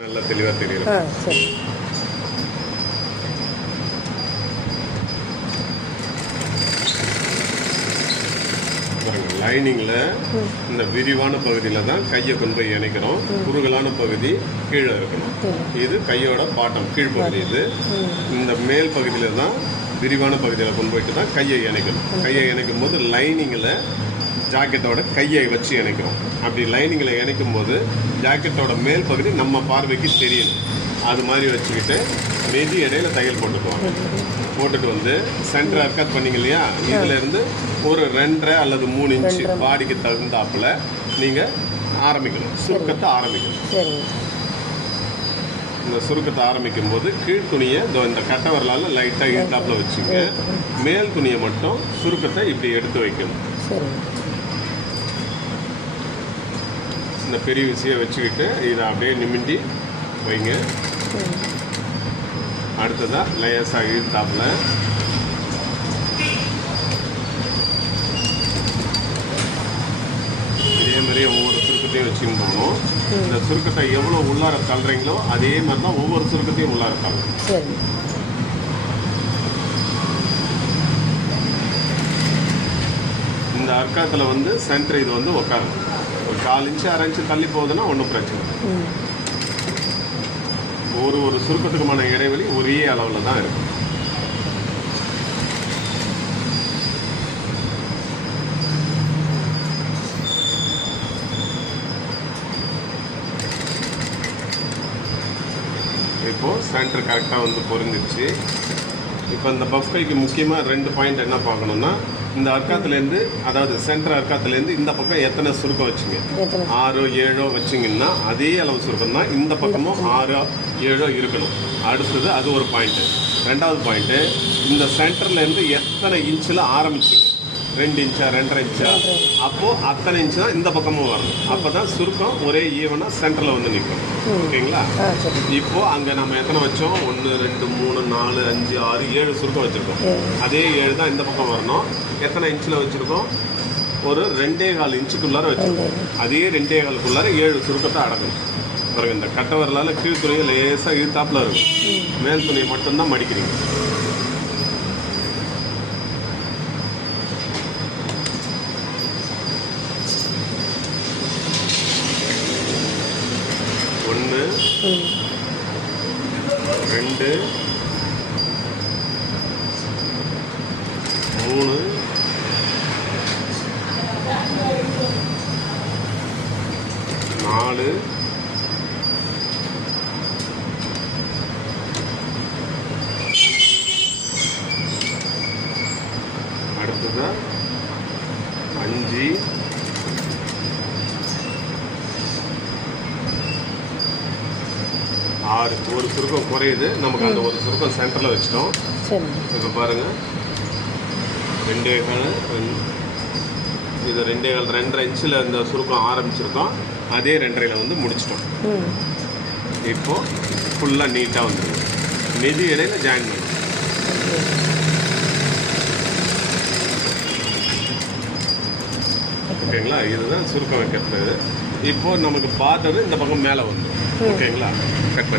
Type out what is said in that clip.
நல்லா தெளிவாக தெரியல. ஆ சரி. பாருங்க லைனிங்கில் இந்த விரிவான பகுதியில் தான் கையை கொண்டு போய் இணைக்கிறோம். குறுகலான பகுதி கீழே இருக்கணும். இது கையோட பாட்டம் கீழ்ப்பகுதி இது. இந்த மேல் பகுதியில் தான் விரிவான பகுதியில் கொண்டு போயிட்டு தான் கையை இணைக்கணும். கையை இணைக்கும் போது லைனிங்கில் ஜாக்கெட்டோட கையை வச்சு இணைக்கிறோம். அப்படி லைனிங்கில் இணைக்கும் போது ஜாக்கெட்டோட மேல் பகுதி நம்ம பார்வைக்கு தெரியணும் அது மாதிரி வச்சுக்கிட்டு மெதி இடையில தையல் போட்டுக்குவாங்க. போட்டுட்டு வந்து சென்டர் அர்க்கத் பண்ணீங்க இல்லையா? இதுல இருந்து ஒரு ரெண்டரை அல்லது மூணு இன்ச்சு பாடிக்கு தகுந்தாப்புல நீங்க ஆரம்பிக்கணும். சுருக்கத்தை ஆரம்பிக்கணும். இந்த சுருக்கத்தை ஆரம்பிக்கும் போது கீழ் துணியை இந்த கட்டை வரலால லைட்டாக இழுத்தாப்புல வச்சுங்க மேல் துணியை மட்டும் சுருக்கத்தை இப்படி எடுத்து வைக்கணும். இந்த பெரிய விசையை வச்சுக்கிட்டு இதை அப்படியே நிமிண்டி வைங்க. அடுத்ததாக லேசாக இருந்தாப்பில் இதேமாதிரி ஒவ்வொரு சுருக்கத்தையும் வச்சுன்னு போகணும் இந்த சுருக்கத்தை எவ்வளோ உள்ளார தள்ளுறீங்களோ அதே மாதிரி தான் ஒவ்வொரு சுருக்கத்தையும் உள்ளார தள்ளணும் சரி இந்த அர்க்காத்தில் வந்து சென்டர் இது வந்து உட்காரும் ஒரு கால் இன்ச்சு அரை இன்ச்சு தள்ளி போகுதுன்னா ஒன்றும் பிரச்சனை ஒரு ஒரு சுருக்கத்துக்குமான இடைவெளி ஒரே அளவில் தான் இருக்கும். இப்போ சென்டர் கரெக்டாக வந்து பொருந்துச்சு. இப்போ இந்த பஃப் கைக்கு முக்கியமாக ரெண்டு பாயிண்ட் என்ன பார்க்கணும்னா இந்த அர்க்காத்துலேருந்து அதாவது சென்டர் அர்க்காத்துலேருந்து இந்த பக்கம் எத்தனை சுருக்கம் வச்சுங்க? ஆறோ ஏழோ வச்சிங்கன்னா அதே அளவு சுருக்கம் தான் இந்த பக்கமும் ஆறோ ஏழோ இருக்கணும். அடுத்தது அது ஒரு பாயிண்ட்டு ரெண்டாவது பாயிண்ட்டு இந்த சென்டர்ல இருந்து எத்தனை இன்ச்சில் ஆரம்பிச்சிங்க? ரெண்டு இன்ச்சா ரெண்டரை இன்ச்சா அப்போது அத்தனை இன்ச்சு தான் இந்த பக்கமும் வரணும். அப்போ தான் சுருக்கம் ஒரே ஈவனாக சென்டரில் வந்து நிற்கும் ஓகேங்களா? ஆ சரி. இப்போ அங்கே நம்ம எத்தனை வச்சோம்? ஒன்று ரெண்டு மூணு நாலு அஞ்சு ஆறு ஏழு சுருக்கம் வச்சுருக்கோம். அதே ஏழு தான் இந்த பக்கம் வரணும். எத்தனை இன்ச்சில் வச்சுருக்கோம்? ஒரு ரெண்டே கால் இன்ச்சுக்குள்ளார வச்சுருக்கோம். அதே ரெண்டே காலுக்குள்ளார ஏழு சுருக்கத்தை அடக்கணும். பாருங்க இந்த கட்டை வரலால கீழ் துணியை லேசாக இழுத்தாப்புல இருக்கும் மேல் துணியை மட்டும்தான் மடிக்கிறீங்க. ஒன்று ரெண்டு மூணு நாலு அடுத்தது அஞ்சு ஆறு ஒரு சுருக்கம் குறையுது. நமக்கு அந்த ஒரு சுருக்கம் சென்டரில் வச்சிட்டோம். இப்போ பாருங்க. ரெண்டே கால் இது ரெண்டே கால் ரெண்டரை இன்ச்சில் இந்த சுருக்கம் ஆரம்பிச்சிருக்கோம். அதே ரெண்டரையில் வந்து முடிச்சிட்டோம். ம். இப்போ ஃபுல்லாக நீட்டாக வந்துடும் நெதி இடையில ஜாயின் பண்ணி. ஓகேங்களா இதுதான் சுருக்கம் வைக்கிறது இப்போ நமக்கு பார்டர் இந்த பக்கம் மேலே வந்துடும் ஓகேங்களா கட் பண்ணி.